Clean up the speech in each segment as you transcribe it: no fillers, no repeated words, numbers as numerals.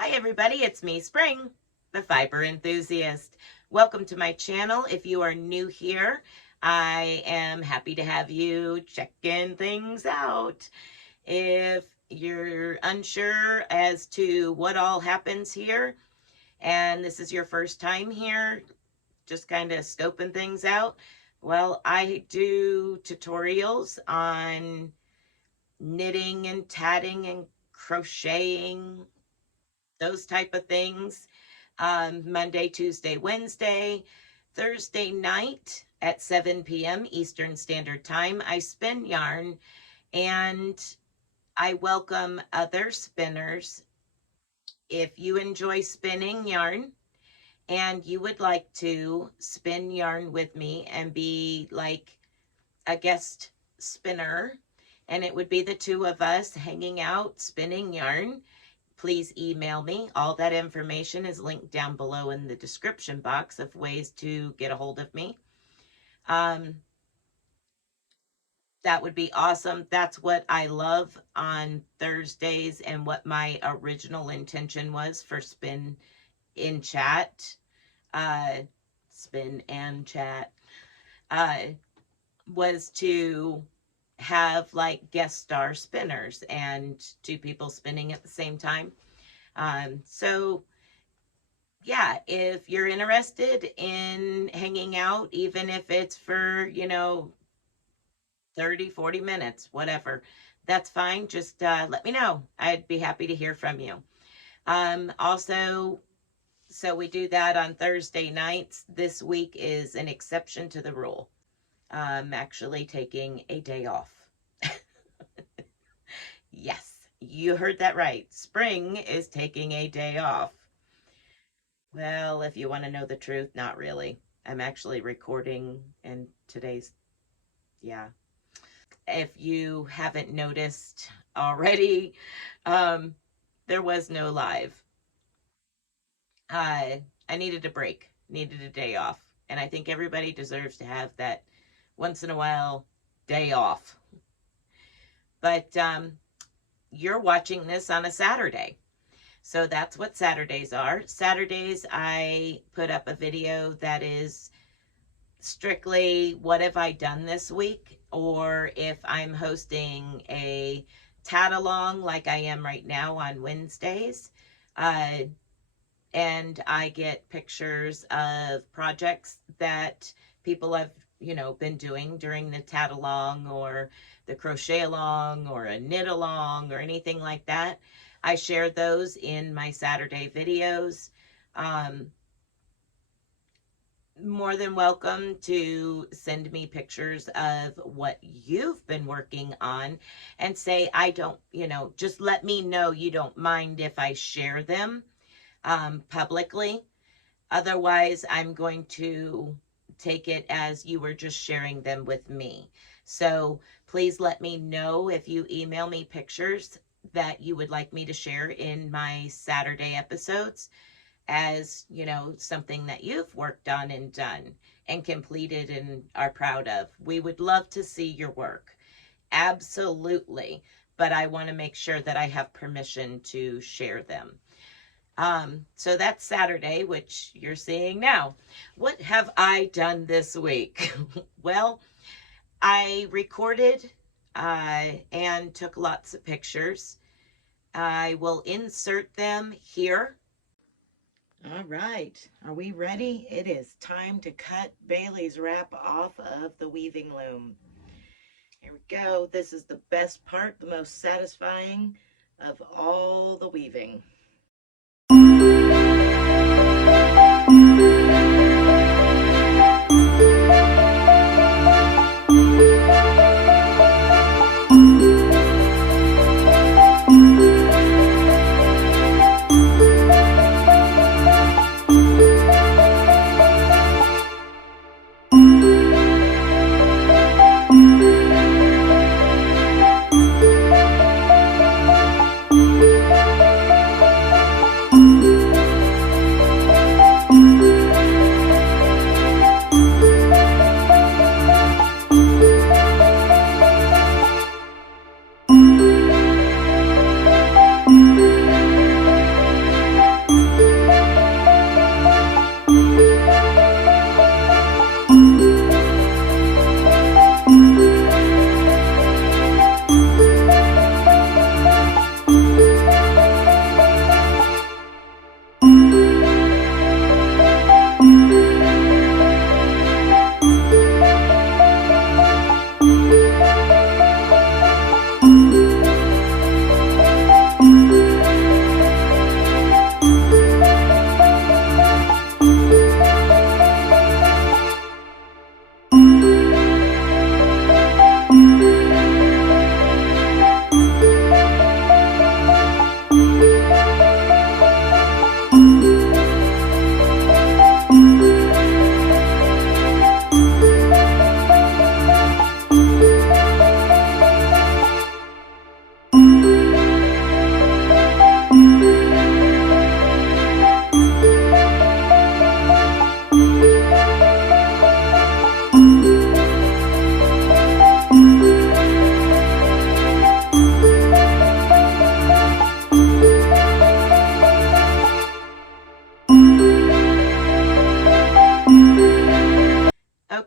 Hi everybody, it's me, Spring, the fiber enthusiast. Welcome to my channel. If you are new here, I am happy to have you checking things out. If you're unsure as to what all happens here, and this is your first time here, just kind of scoping things out, well, I do tutorials on knitting and tatting and crocheting, those type of things. Monday, Tuesday, Wednesday, Thursday night at 7 p.m. Eastern Standard Time, I spin yarn, and I welcome other spinners. If you enjoy spinning yarn and you would like to spin yarn with me and be like a guest spinner, and it would be the two of us hanging out spinning yarn, please email me. All that information is linked down below in the description box of ways to get a hold of me. That would be awesome. That's what I love on Thursdays and what my original intention was for Spin in Chat. Spin and Chat. Was to have like guest star spinners and two people spinning at the same time. So yeah, if you're interested in hanging out, even if it's for, 30, 40 minutes, whatever, that's fine. Just let me know. I'd be happy to hear from you. Also, so we do that on Thursday nights. This week is an exception to the rule. I'm actually taking a day off. Yes, you heard that right. Spring is taking a day off. Well, if you want to know the truth, not really. I'm actually recording, and today's, yeah. If you haven't noticed already, there was no live. I needed a break, needed a day off, and I think everybody deserves to have that once in a while day off. But you're watching this on a Saturday. So that's what Saturdays are. Saturdays, I put up a video that is strictly what have I done this week, or if I'm hosting a tat along like I am right now on Wednesdays. And I get pictures of projects that people have been doing during the tat along or the crochet along or a knit along or anything like that. I share those in my Saturday videos. More than welcome to send me pictures of what you've been working on and say, I don't, just let me know you don't mind if I share them publicly. Otherwise, I'm going to take it as you were just sharing them with me. So please let me know if you email me pictures that you would like me to share in my Saturday episodes as, something that you've worked on and done and completed and are proud of. We would love to see your work. Absolutely. But I want to make sure that I have permission to share them. So that's Saturday, which you're seeing now. What have I done this week? Well, I recorded and took lots of pictures. I will insert them here. All right, are we ready? It is time to cut Bailey's wrap off of the weaving loom. Here we go. This is the best part, the most satisfying of all the weaving.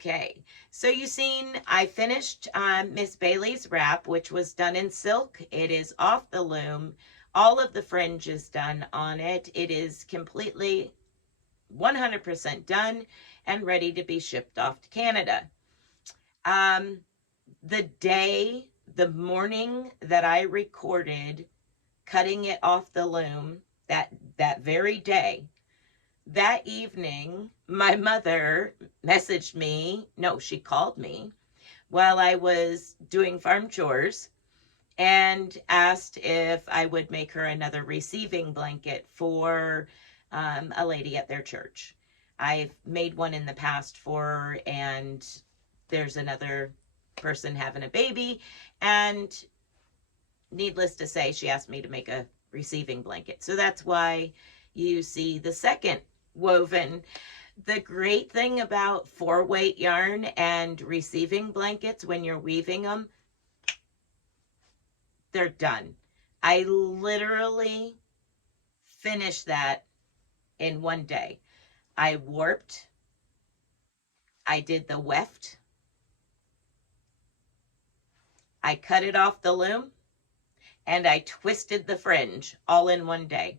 Okay, so you seen I finished Miss Bailey's wrap, which was done in silk. It is off the loom. All of the fringe is done on it. It is completely 100% done and ready to be shipped off to Canada. Um, the morning that I recorded cutting it off the loom, that very day, that evening, my mother messaged me. No, she called me while I was doing farm chores and asked if I would make her another receiving blanket for a lady at their church. I've made one in the past for her, and there's another person having a baby, and needless to say, she asked me to make a receiving blanket. So that's why you see the second woven. The great thing about 4-weight yarn and receiving blankets when you're weaving them, they're done. I literally finished that in one day. I warped, I did the weft, I cut it off the loom, and I twisted the fringe all in one day.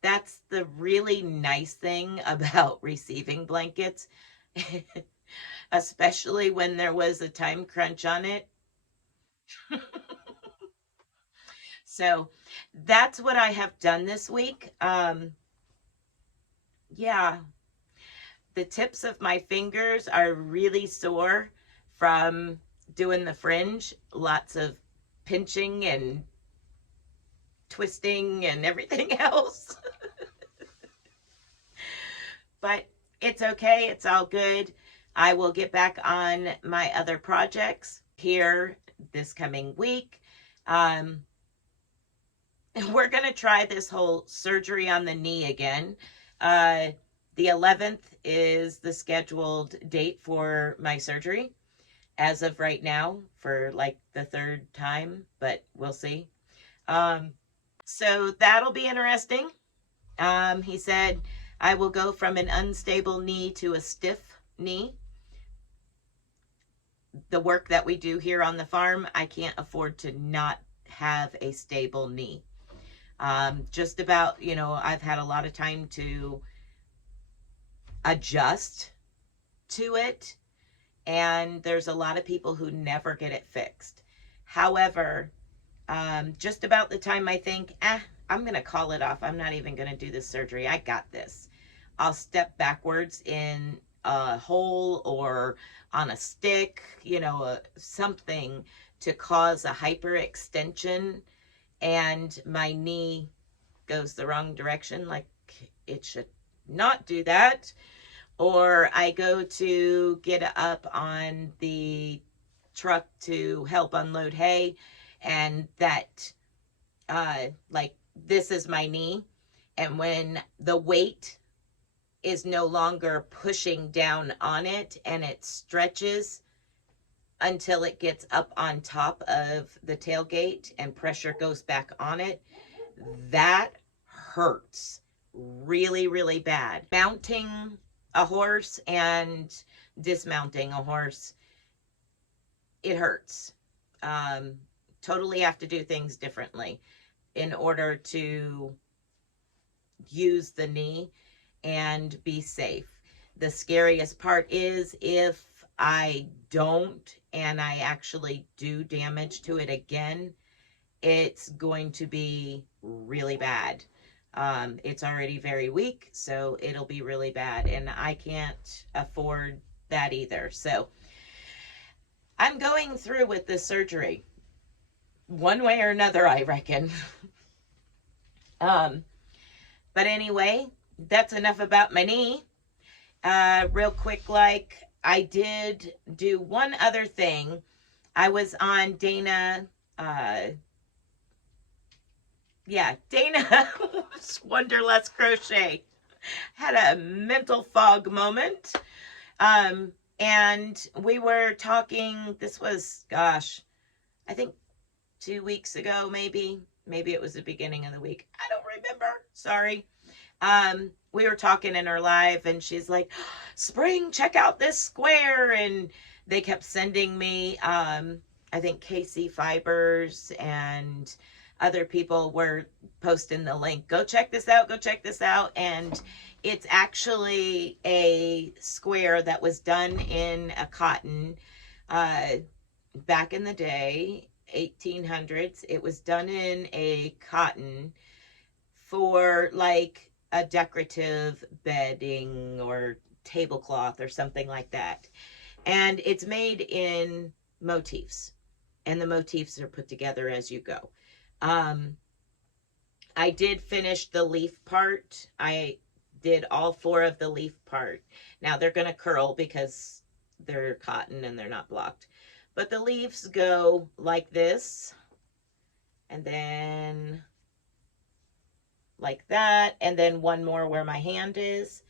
That's the really nice thing about receiving blankets, especially when there was a time crunch on it. So that's what I have done this week. Yeah, the tips of my fingers are really sore from doing the fringe. Lots of pinching and twisting and everything else. But it's okay. It's all good. I will get back on my other projects here this coming week. We're going to try this whole surgery on the knee again. The 11th is the scheduled date for my surgery as of right now for like the third time, but we'll see. So that'll be interesting. He said I will go from an unstable knee to a stiff knee. The work that we do here on the farm, I can't afford to not have a stable knee. Just about, I've had a lot of time to adjust to it, and there's a lot of people who never get it fixed. However, just about the time I think, I'm going to call it off. I'm not even going to do this surgery. I got this. I'll step backwards in a hole or on a stick, something to cause a hyperextension, and my knee goes the wrong direction, like it should not do that. Or I go to get up on the truck to help unload hay, and that like this is my knee, and when the weight is no longer pushing down on it and it stretches until it gets up on top of the tailgate and pressure goes back on it, that hurts really, really bad. Mounting a horse and dismounting a horse, it hurts. Totally have to do things differently in order to use the knee and be safe. The scariest part is if I don't and I actually do damage to it again, it's going to be really bad. It's already very weak, so it'll be really bad, and I can't afford that either. So I'm going through with this surgery one way or another, I reckon. But anyway, that's enough about my knee. Real quick, I did do one other thing. I was on Dana's Wonderlust Crochet. Had a mental fog moment. And we were talking, this was, I think 2 weeks ago, maybe it was the beginning of the week. I don't remember. Sorry. We were talking in her live and she's like, Spring, check out this square. And they kept sending me, I think KC Fibers and other people were posting the link. Go check this out. Go check this out. And it's actually a square that was done in a cotton, back in the day, 1800s. It was done in a cotton for like a decorative bedding or tablecloth or something like that. And it's made in motifs, and the motifs are put together as you go. Um, I did finish the leaf part. I did all four of the leaf part. Now they're going to curl because they're cotton and they're not blocked. But the leaves go like this, and then like that, and then one more where my hand is.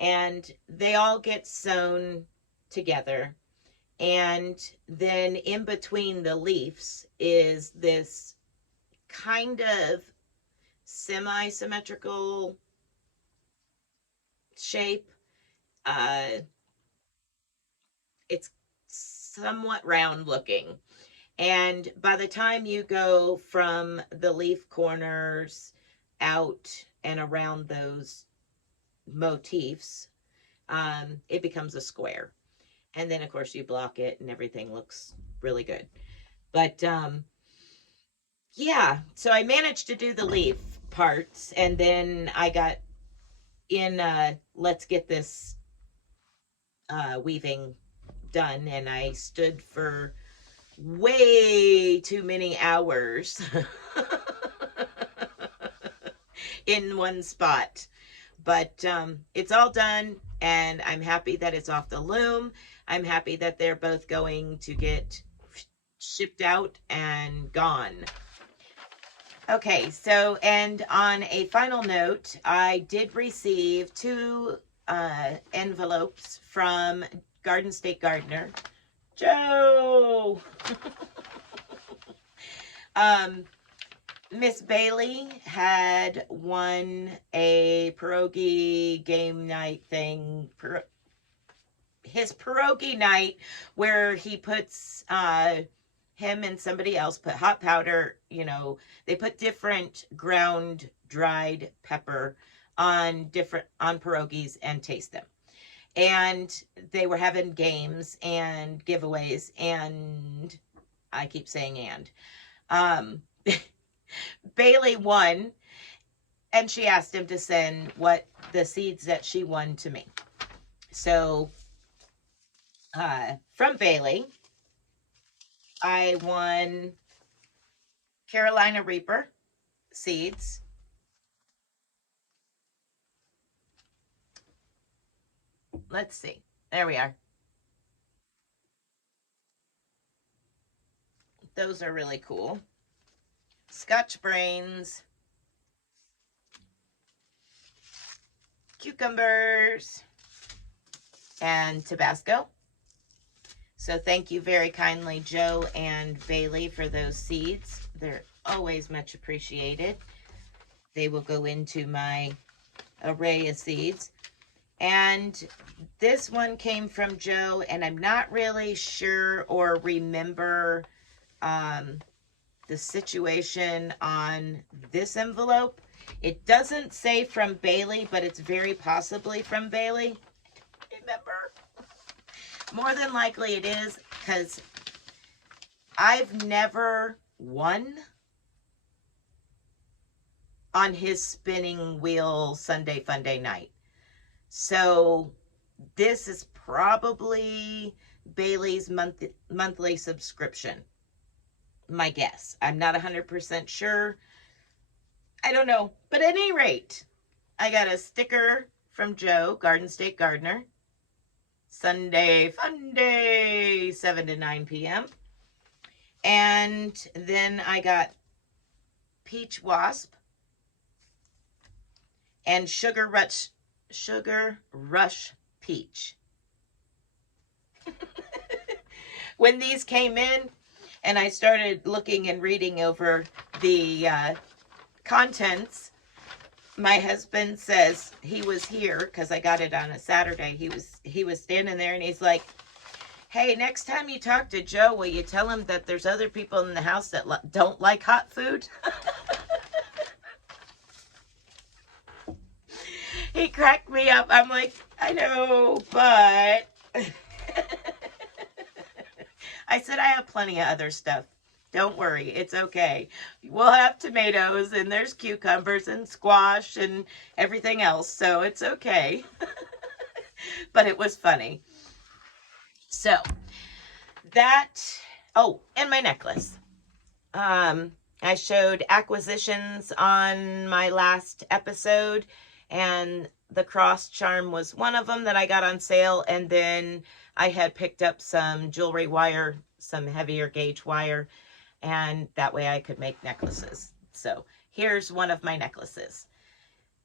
And they all get sewn together. And then in between the leaves is this kind of semi-symmetrical shape. It's somewhat round looking. And by the time you go from the leaf corners out and around those motifs, it becomes a square. And then, of course, you block it and everything looks really good. But yeah, so I managed to do the leaf parts, and then I got in, let's get this weaving done, and I stood for way too many hours in one spot. But it's all done, and I'm happy that it's off the loom. I'm happy that they're both going to get shipped out and gone. Okay, so, and on a final note, I did receive 2 envelopes from Garden State Gardener. Joe! Miss Bailey had won a pierogi game night thing, his pierogi night, where he puts, him and somebody else put hot powder, you know, they put different ground dried pepper on pierogies and taste them. And they were having games and giveaways, and I keep saying Bailey won, and she asked him to send the seeds that she won to me. So from Bailey, I won Carolina Reaper seeds. Let's see. There we are. Those are really cool. Scotch Brains. Cucumbers. And Tabasco. So thank you very kindly, Joe and Bailey, for those seeds. They're always much appreciated. They will go into my array of seeds. And this one came from Joe, and I'm not really sure or remember the situation on this envelope. It doesn't say from Bailey, but it's very possibly from Bailey. Remember? More than likely it is, because I've never won on his spinning wheel Sunday Funday night. So this is probably Bailey's monthly subscription. My guess. I'm not 100% sure. I don't know. But at any rate, I got a sticker from Joe, Garden State Gardener. Sunday Funday, 7 to 9 p.m. And then I got Peach Wasp and Sugar Rush Peach. When these came in and I started looking and reading over the contents, my husband says he was here because I got it on a Saturday. He was standing there and he's like, hey, next time you talk to Joe, will you tell him that there's other people in the house that don't like hot food? He cracked me up. I'm like, I know, but I said I have plenty of other stuff. Don't worry, it's okay. We'll have tomatoes and there's cucumbers and squash and everything else, so it's okay. But it was funny. So that, oh, and my necklace. I showed acquisitions on my last episode, and the cross charm was one of them that I got on sale, and then I had picked up some jewelry wire, some heavier gauge wire, and that way I could make necklaces. So here's one of my necklaces.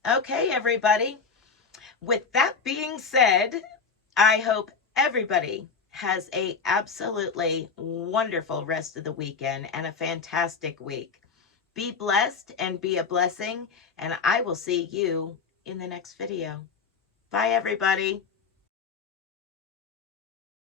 Okay, everybody. With that being said, I hope everybody has a absolutely wonderful rest of the weekend and a fantastic week. Be blessed and be a blessing, and I will see you in the next video. Bye, everybody.